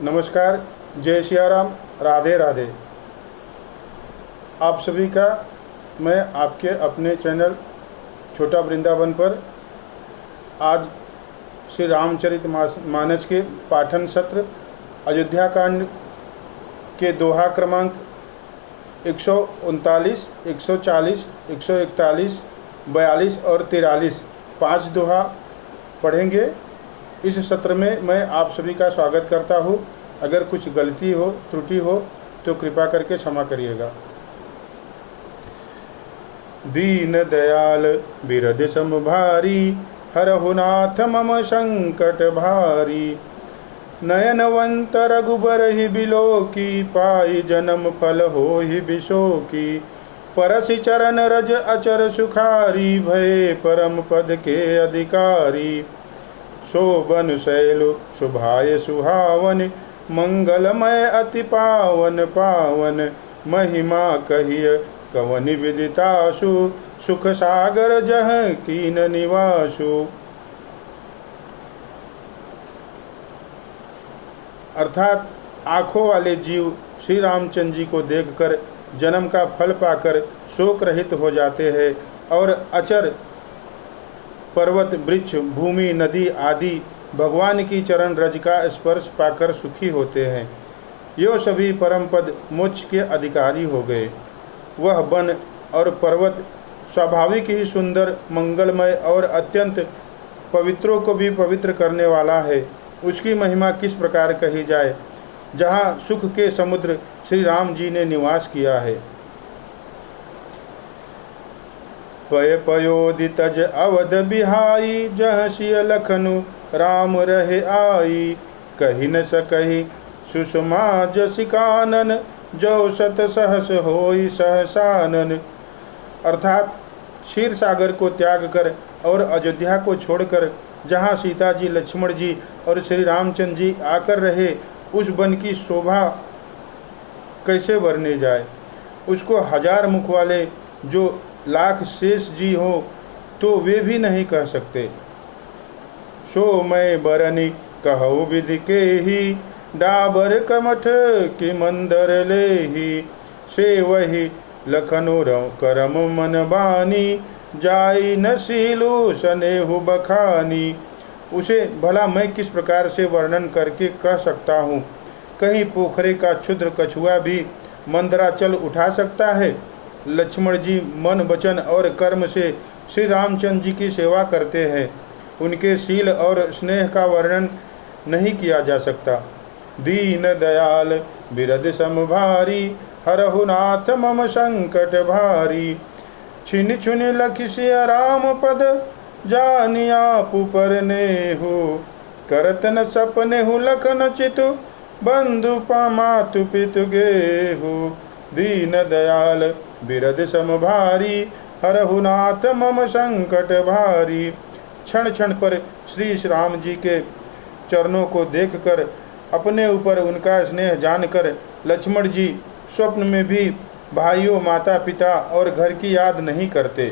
नमस्कार, जय सियाराम, राधे राधे। आप सभी का मैं आपके अपने चैनल छोटा वृंदावन पर आज श्री रामचरित मानस के पाठन सत्र अयोध्या कांड के दोहा क्रमांक 139, 140, 141, 42 और 43 5 दोहा पढ़ेंगे। इस सत्र में मैं आप सभी का स्वागत करता हूँ। अगर कुछ गलती हो, त्रुटि हो तो कृपा करके क्षमा करिएगा। दीन दयाल बिरद सम भारी, हरहु नाथ मम संकट भारी। नयनवंत रघुबर ही बिलोकी, पाई जन्म फल हो ही बिशोकी। परसि चरण रज अचर सुखारी, भये परम पद के अधिकारी। शोभन शैल शुभाय सुहावन, मंगलमय अति पावन पावन। महिमा कहिय कवन विदितासु, सुख सागर जह कीन निवासु। अर्थात आँखों वाले जीव श्री रामचंद्र जी को देखकर जन्म का फल पाकर शोक रहित हो जाते हैं और अचर पर्वत, वृक्ष, भूमि, नदी आदि भगवान की चरण रज का स्पर्श पाकर सुखी होते हैं। यो सभी परम पद मोक्ष के अधिकारी हो गए। वह वन और पर्वत स्वाभाविक ही सुंदर, मंगलमय और अत्यंत पवित्रों को भी पवित्र करने वाला है। उसकी महिमा किस प्रकार कही जाए, जहाँ सुख के समुद्र श्री राम जी ने निवास किया है। पय पयोदितज अवध बिहाई, जह सिय लखनु राम रहे आई। कही न सकही सुषमा जसिकानन, जो शत सहस होई सहसानन। अर्थात क्षीर सागर को त्याग कर और अयोध्या को छोड़कर जहाँ सीता जी, लक्ष्मण जी और श्री रामचंद्र जी आकर रहे, उस वन की शोभा कैसे वर्णित जाए। उसको हजार मुख वाले जो लाख शेष जी हो तो वे भी नहीं कह सकते। सो मैं बरनी कहु विधि के ही, डाबर कमठ की मंदर ले ही। से वही लखनु करम मन बानी, जाई न सीलु सनेहु बखानी। उसे भला मैं किस प्रकार से वर्णन करके कह सकता हूँ। कहीं पोखरे का क्षुद्र कछुआ भी मंदराचल उठा सकता है। लक्ष्मण जी मन, वचन और कर्म से श्री रामचंद्र जी की सेवा करते हैं। उनके शील और स्नेह का वर्णन नहीं किया जा सकता। दीन दयाल बिरद सम भारी, हरहु नाथ मम संकट भारी। छिन छुन लखि सिय राम पद, जानिया पुपर नेहु। करत न सपनेहु लखन चितु, बंधु मातु पितु गेहु। दीन दयाल बिरद सम भारी, हरहु नाथ मम संकट भारी। क्षण क्षण पर श्री राम जी के चरणों को देखकर, अपने ऊपर उनका स्नेह जानकर लक्ष्मण जी स्वप्न में भी भाइयों, माता पिता और घर की याद नहीं करते।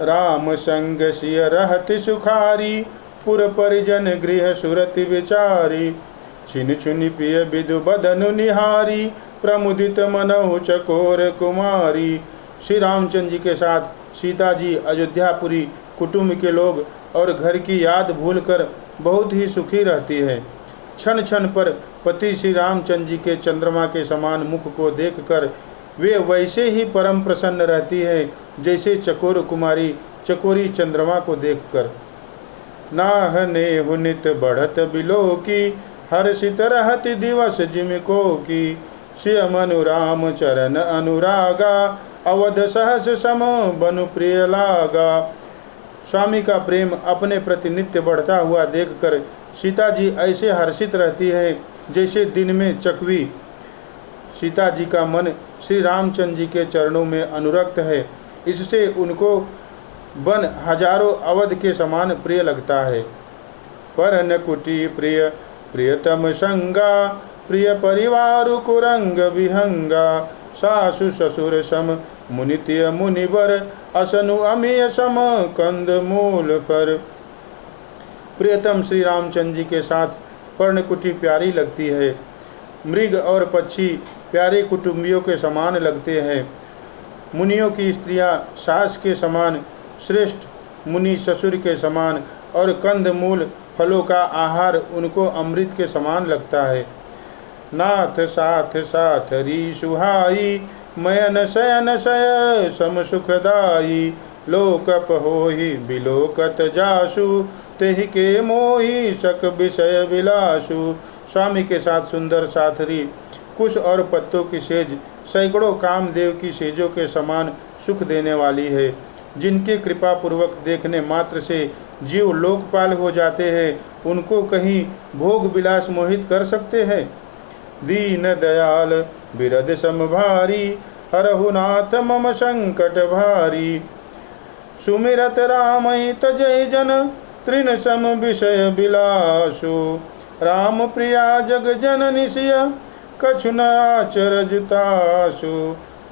राम संग सिय रहति सुखारी, पुर परिजन गृह सुरति विचारी। छिन छुनि पिय विदु बदनु निहारी, प्रमुदित मनहु चकोर कुमारी। श्री रामचंद्र जी के साथ सीता जी, अयोध्यापुरी कुटुंब के लोग और घर की याद भूलकर बहुत ही सुखी रहती है। क्षण क्षण पर पति श्री रामचंद्र जी के चंद्रमा के समान मुख को देखकर वे वैसे ही परम प्रसन्न रहती है जैसे चकोर कुमारी चकोरी चंद्रमा को देखकर। नाह नेहु नित बढ़त बिलोकी, हर्षित रहति दिवस जिमिको की। श्रिय मनु राम चरण अनुरागा, अवध सहस सम बनु प्रिय लागा। स्वामी का प्रेम अपने प्रति नित्य बढ़ता हुआ देखकर सीता जी ऐसे हर्षित रहती है जैसे दिन में चकवी। सीता जी का मन श्री रामचंद्र जी के चरणों में अनुरक्त है, इससे उनको वन हजारों अवध के समान प्रिय लगता है। पर न कुटी प्रिय प्रियतम संगा, प्रिय परिवार कुरंग विहंगा। सासु ससुर सम मुनित्य मुनिवर, असनु अमीय सम कंद मूल पर। प्रियतम श्री रामचंद्र जी के साथ पर्णकुटी प्यारी लगती है। मृग और पक्षी प्यारे कुटुंबियों के समान लगते हैं। मुनियों की स्त्रियां सास के समान, श्रेष्ठ मुनि ससुर के समान, और कंद मूल फलों का आहार उनको अमृत के समान लगता है। नाथ साथ साथ री सुहाई, मयन शयन शय सम सुखदाई, लोकप होहि बिलोकत जासु, तेहि के मोहि सक विषय विलासु। स्वामी के साथ सुंदर साथरी कुश और पत्तों की सेज सैकड़ों कामदेव की सेजों के समान सुख देने वाली है, जिनके कृपा पूर्वक देखने मात्र से जीव लोकपाल हो जाते हैं, उनको कहीं भोग विलास मोहित कर सकते हैं। दीन दयाल बिरद सम भारी, हरहु नाथ मम संकट भारी, सुमिरत रामहि तजय जन, तृण सम विषय बिलासु। राम प्रिया जग जननि सिय, कछु न आचरजतासु।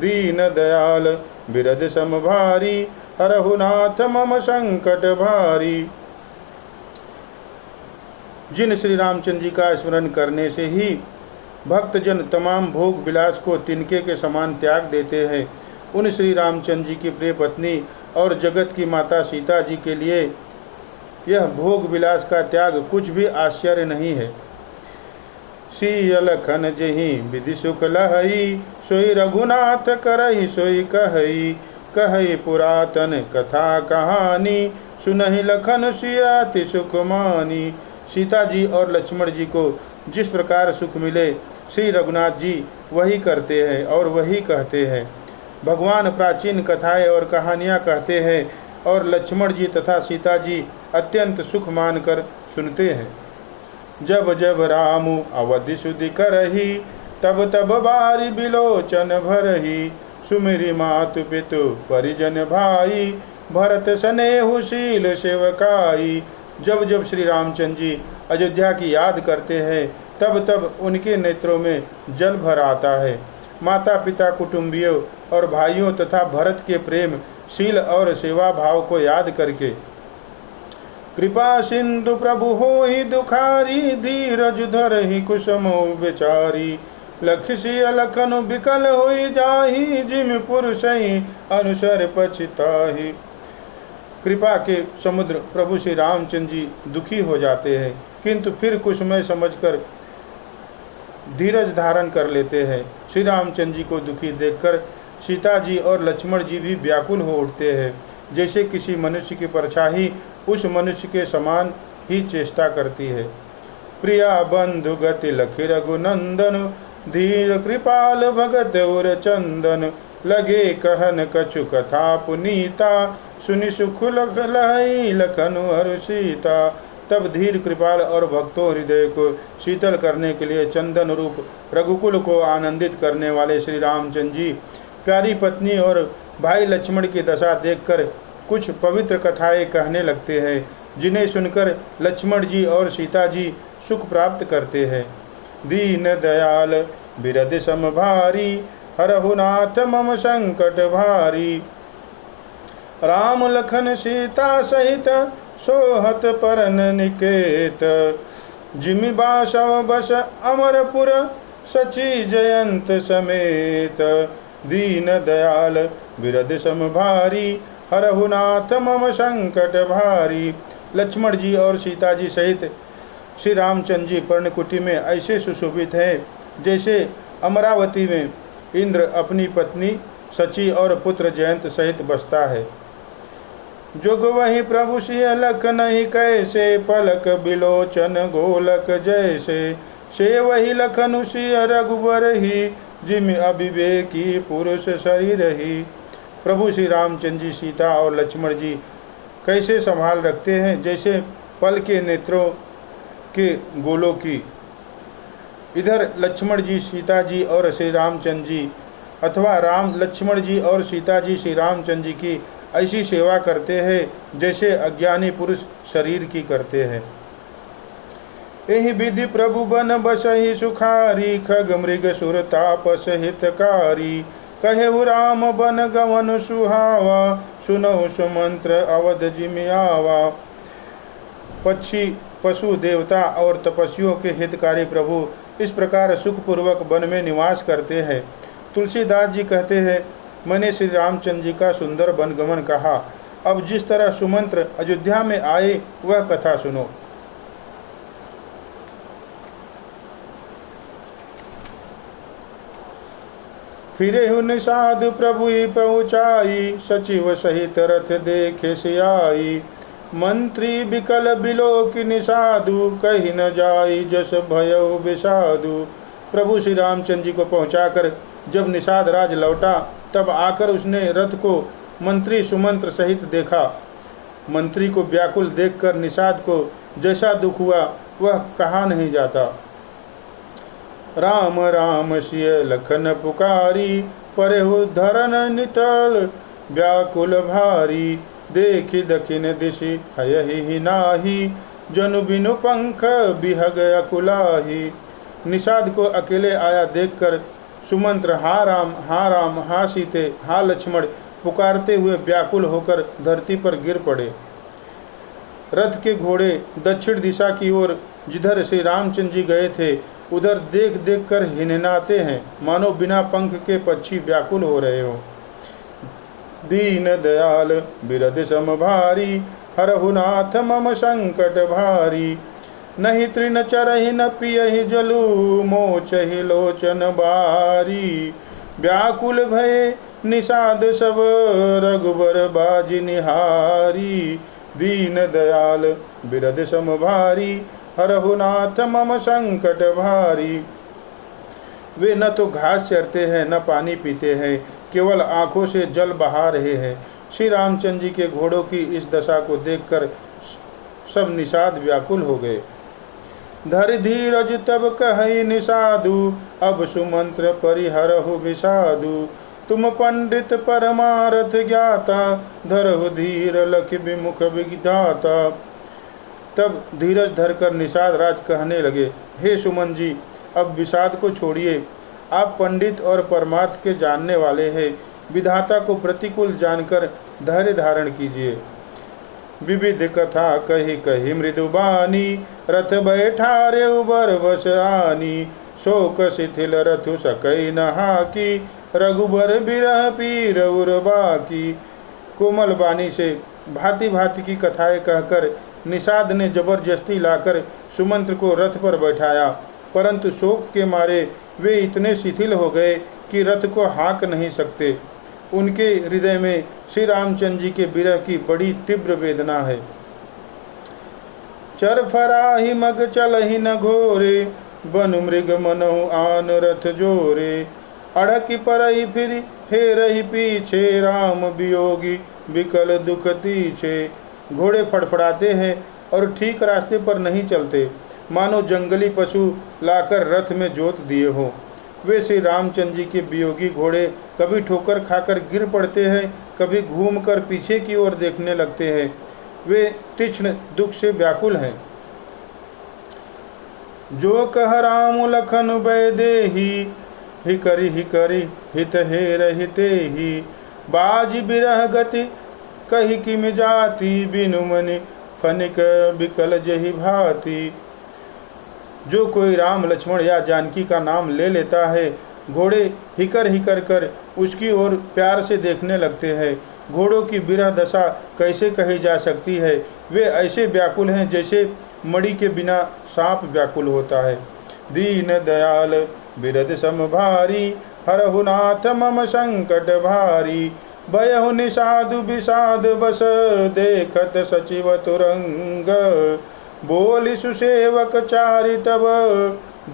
दीन दयाल बिरद सम भारी, हरहु नाथ मम संकट भारी। जिन श्री रामचंद्र जी का स्मरण करने से ही भक्तजन तमाम भोग विलास को तिनके के समान त्याग देते हैं, उन श्री रामचंद्र जी की प्रिय पत्नी और जगत की माता सीता जी के लिए यह भोग विलास का त्याग कुछ भी आश्चर्य नहीं है। सिय लखन जहि विधि सुख लहई, सोई रघुनाथ करहि सोई कहई, कहई पुरातन कथा कहानी, सुनहि लखन सियाति सुख मानी। सीता जी और लक्ष्मण जी को जिस प्रकार सुख मिले, श्री रघुनाथ जी वही करते हैं और वही कहते हैं। भगवान प्राचीन कथाएं और कहानियाँ कहते हैं और लक्ष्मण जी तथा सीता जी अत्यंत सुख मानकर सुनते हैं। जब जब रामु अवधि सुधि करही, तब तब बारी बिलोचन भरही, सुमिरि मातु पितु परिजन भाई, भरत स्नेहुशील सेवकाई। जब जब श्री रामचंद्र जी अयोध्या की याद करते हैं, तब तब उनके नेत्रों में जल भर आता है। माता पिता कुटुंबियों और भाइयों तथा भरत के प्रेम, शील और सेवा भाव को याद करके, कृपा सिंधु प्रभु होहि दुखारी, धीरज धरहि कुसुमो बेचारी, लखसिय लखनु बिकल होई जाहि, जिम पुरुषहि अनुसर पछताहि। कृपा के समुद्र प्रभु श्री रामचंद्र जी दुखी हो जाते हैं, किंतु फिर कुसुमय समझकर धीरज धारण कर लेते हैं। श्री रामचंद्र जी को दुखी देखकर सीता जी और लक्ष्मण जी भी व्याकुल हो उठते हैं, जैसे किसी मनुष्य की परछाई उस मनुष्य के समान ही चेष्टा करती है। प्रिया बंधु गति लखि रघुनंदन, धीर कृपाल भगत उर चंदन, लगे कहन कछु कथा पुनीता, सुनि सुख लहई लखनु हरु सीता। तब धीर कृपाल और भक्तों हृदय को शीतल करने के लिए चंदन रूप रघुकुल को आनंदित करने वाले श्री रामचंद्र जी प्यारी पत्नी और भाई लक्ष्मण की दशा देखकर कुछ पवित्र कथाएं कहने लगते हैं, जिन्हें सुनकर लक्ष्मण जी और सीता जी सुख प्राप्त करते हैं। दीन दयाल बिरद सम भारी, हरहु नाथ मम संकट भारी, राम लखन सीता सहित सोहत परन निकेत, जिमि बासव बस अमरपुर सची जयंत समेत। दीन दयाल बिरद सम भारी, हरहु नाथ मम संकट भारी। लक्ष्मण जी और सीता जी सहित श्री रामचंद्र जी पर्णकुटी में ऐसे सुशोभित हैं, जैसे अमरावती में इंद्र अपनी पत्नी सची और पुत्र जयंत सहित बसता है। जुग वही प्रभु सिय लख नहीं कैसे, पलक बिलोचन गोलक जैसे, से वही लखनु सिय रघुबर ही, जिम अविवेकी पुरुष शरीर ही। प्रभु श्री रामचंद्र जी सीता और लक्ष्मण जी कैसे संभाल रखते हैं, जैसे पल के नेत्रों के गोलों की। इधर लक्ष्मण जी सीता जी और श्री रामचंद्र जी अथवा राम लक्ष्मण जी और सीता जी श्री रामचंद्र जी की ऐसी सेवा करते हैं जैसे अज्ञानी पुरुष शरीर की करते हैं। एहि विधि प्रभु बन बसहि सुखारी, खग मृग सुर तापस हितकारी, कहेहु राम बन गवन सुहावा, सुनहु सुमंत्र अवध जिमि आवा। पक्षी, पशु, देवता और तपस्वियों के हितकारी प्रभु इस प्रकार सुखपूर्वक वन में निवास करते हैं। तुलसीदास जी कहते हैं, मैंने श्री रामचंद्र जी का सुंदर वनगमन कहा। अब जिस तरह सुमंत्र अयोध्या में आए वह कथा सुनो। फिरे निषाद प्रभु पहुँचाई, सचिव सहित रथ देखे से आई। मंत्री बिकल बिलोक निषादु, कही न जाई जस भयो विषादु। प्रभु श्री रामचंद्र जी को पहुंचाकर जब निषाद राज लौटा, तब आकर उसने रथ को मंत्री सुमंत्र सहित देखा। मंत्री को व्याकुल देखकर निषाद को जैसा दुख हुआ वह कहा नहीं जाता। राम राम सिय लखन पुकारी, परेहु धरन नितल व्याकुल भारी। देखि दखिन दिशि हयहि नाही, जनु बिनु पंख बिहग अकुलाही। निषाद को अकेले आया देखकर सुमंत्र हा राम हा सीते हा लक्ष्मण पुकारते हुए व्याकुल होकर धरती पर गिर पड़े। रथ के घोड़े दक्षिण दिशा की ओर जिधर श्री रामचंद्र जी गए थे उधर देख देख कर हिननाते हैं, मानो बिना पंख के पक्षी व्याकुल हो रहे हो। दीन दयाल बिरद सम भारी, हरहु नाथ मम संकट भारी। नहीं तृण चरहि न पियहि जलु, मोचहि लोचन बारी। व्याकुल भय निषाद सब, रघुबर बाजी निहारी। दीन दयाल बिरद सम भारी, हरहु नाथ मम संकट भारी। वे न तो घास चरते हैं न पानी पीते हैं, केवल आंखों से जल बहा रहे हैं। श्री रामचंद्र जी के घोड़ों की इस दशा को देखकर सब निषाद व्याकुल हो गए। धर धीरज तब कहि निषादु, अब सुमंत्र परिहरहु विषादु। तुम पंडित परमारथ ज्ञाता, धरहु धीर लख विमुख विधाता। तब धीरज धरकर निषाद राज कहने लगे, हे सुमन जी, अब विषाद को छोड़िए। आप पंडित और परमार्थ के जानने वाले हैं, विधाता को प्रतिकूल जानकर धैर्य धारण कीजिए। विविध कथा कही कही मृदुबानी, रथ बैठारे उबर बस आनी। शोक शिथिल रथु सकई न हाकी, रघुबर बिरह पीर उर्बाकी। कोमल बानी से भांति भांति की कथाएं कहकर निषाद ने जबरदस्ती लाकर सुमंत्र को रथ पर बैठाया, परंतु शोक के मारे वे इतने शिथिल हो गए कि रथ को हाँक नहीं सकते। उनके हृदय में श्री रामचंद्र जी के विरह की बड़ी तीव्र वेदना है। चर फराही मग चलहि न घोरे, बन मृग मनहु आन रथ जोरे। अड़की परही फिर हे रही पीछे, राम वियोगी विकल दुख तीछे। घोड़े फड़फड़ाते हैं और ठीक रास्ते पर नहीं चलते, मानो जंगली पशु लाकर रथ में जोत दिए हो। वे श्री रामचंद्र जी के वियोगी घोड़े कभी ठोकर खाकर गिर पड़ते हैं, कभी घूमकर पीछे की ओर देखने लगते हैं। वे तीक्ष्ण दुख से व्याकुल हैं। जो कह राम लखन वैदेही, हिकरि हित हे रहते ही। बाज बिरह गति कही किम जाति, बिनु मनि फनिक बिकल जही भांति। जो कोई राम लक्ष्मण या जानकी का नाम ले लेता है, घोड़े हिकर हिकर कर उसकी ओर प्यार से देखने लगते हैं। घोड़ों की विरह दशा कैसे कही जा सकती है। वे ऐसे व्याकुल हैं जैसे मणि के बिना सांप व्याकुल होता है। दीन दयाल बिरद सम भारी, हरहु नाथ मम संकट भारी। भयहु निषादु विषाद बस, देखत सचिव तुरंग। बोली सुसेवक चारि तब,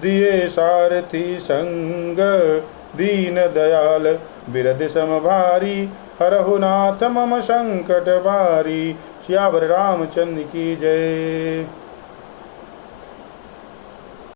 दिए सारथी संग। दीन दयाल बिरद सम भारी, हरहु नाथ मम संकट भारी। सियावर रामचंद्र की जय।